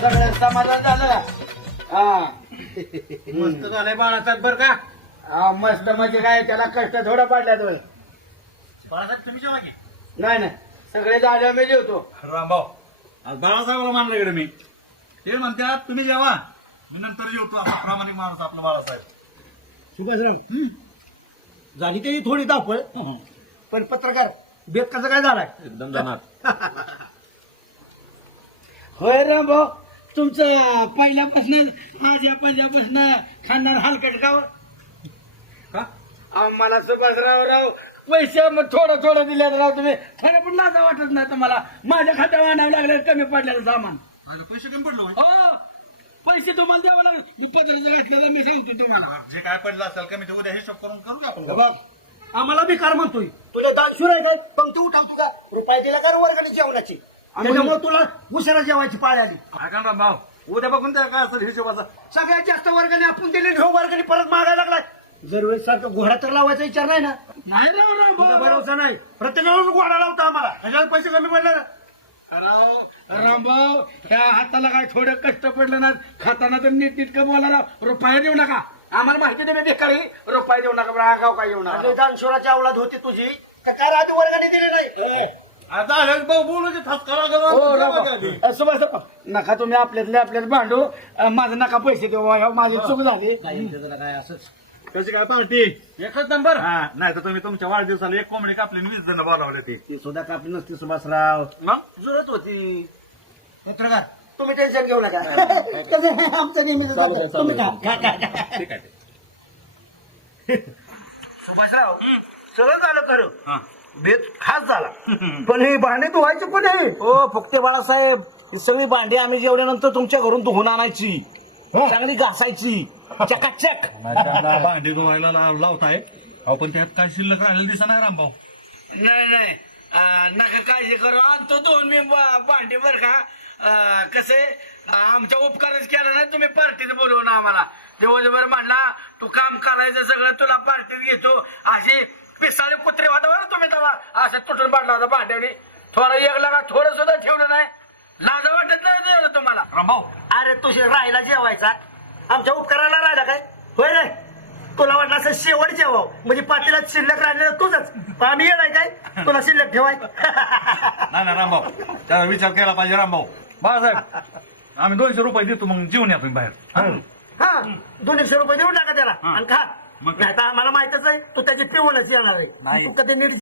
सगळं समाधान झालं. हा मस्त झालंय बाळासाहेब बर का. हा, मस्त म्हणजे काय त्याला कष्ट थोडं पडल्यात होय. बाळासाहेब तुम्ही जेव्हा घ्या. नाही नाही सगळे झाले मी जेवतो. रामभाऊ आज बाळासाहेबाला मानलं इकडे मी. ते म्हणतात तुम्ही जेवा मी नंतर जेवतो. आपला प्रामाणिक माणूस आपला बाळासाहेब. सुभाषराव झाली तरी थोडी धावपळ पण पत्रकार बेत कसं काय झालाय एकदम जाणार. होय राम भाऊ तुमचं पहिल्यापासून माझ्या पहिल्यापासून खानदार हलकट गाव का आम्हाला सुभाषराव पैसे मग थोडं थोडं दिले राव तुम्ही खरं पण लाजा वाटत नाही तुम्हाला. माझ्या खात्यावर आणावं लागलं कमी पडलेलं सामान. पैसे कमी पडलो हा, पैसे तुम्हाला द्यावं लागेल. पत्राचं घातलेलं मी सांगतो तुम्हाला. जे काय पडलं असेल कमी ते उद्या हिशोब करून करू आपण. बघ आम्हाला बेकार म्हणतोय तुला दानशूर आहे काय पंक्ती उठावतो का रुपये दिला का वर्गाने जेवणाची त्याच्यामुळे तुला उशिरा जेवायची पाळी आली. ऐका ना भाऊ उद्या बघून त्या काय असेल हिशोबाचा. सगळ्यात जास्त वर्गाने आपण दिले हो वर्गाने परत मागायला लागलाय. जर वेळेस सारखं घोडा तर लावायचा विचार नाही ना. नाही भरोसा नाही. प्रत्येकाला घोडा लावता आम्हाला त्याच्यावर पैसे कमी पडले ना. रामभाऊ ह्या हाताला काय थोडं कष्ट पडलं ना खाताना तर नीट नीटकं बोलायला रुपया देऊ नका. आम्हाला माहिती नाही बेकारी रुपया देऊ नका बरं गाव काय देऊ नका. दानशोराची अवलाद होती तुझी तर काय आधी वर्गाने दिले नाही. आता भाऊ बोलू थसकारा सुभाष नका तुम्ही आपल्यात भांडू. माझं नका पैसे देऊ माझी चूक झाली. काय असंच कशी काय पार्टी एकच नंबर. हा नाही तर तुम्ही तुमच्या वाढदिवसाला एक कोंबडी कापली 20 जण बोलावले. ती सुद्धा कापली नसती सुभाषराव मग जुळत होती. पत्रकार तुम्ही टेन्शन घेऊ नका. आमचं नेहमीच तुम्ही ठीक आहे. सुभाषराव सगळं झालं खरं हा बेत खास झाला पण हे भांडे धुवायचे कोणी. हो फुकटे बाळासाहेब ही सगळी भांडी आम्ही जेवल्यानंतर तुमच्या घरून धुवून आणायची चांगली घासायची चकाचक. भांडी धुवायला लावताय अहो पण त्यात काय शिल्लक राहिलेलं दिसत नाही रामभाऊ. नाही नाही नका काळजी करू आणतो दोन मी भांडे बर का. कसे आमच्या उपकारच केला नाही तुम्ही पार्टीत बोलवून आम्हाला. दिवसभर म्हणला तू काम करायचं सगळं तुला पार्टीत घेतो. अशी पिसाळे कुत्रे होता बरं तुम्ही तेव्हा असं तुटून पाडला होता भांड्याने. थोडा एक लागा थोडं सुद्धा ठेवलं नाही. लाज वाटत नाही तुम्हाला. रामभाऊ अरे तुझे राहायला जेवायचा आमच्या उपकाराला राहिला काय होय नाही. तुला वाटलं असं शेवट जेवाव म्हणजे पाटीला शिल्लक राहिलेलं तुझंच आम्ही येणार काय तुला शिल्लक ठेवाय. नाही ना रामभाऊ त्याला विचार केला पाहिजे रामभाऊ. बाळासाहेब आम्ही 200 रुपये देतो मग जेवून या तुम्ही बाहेर. हा 200 रुपये देऊन टाका त्याला आणि खा. मग नाही तर आम्हाला माहितच आहे तू त्याची पिऊनच येणार आहे. नाही. तू कधी नीट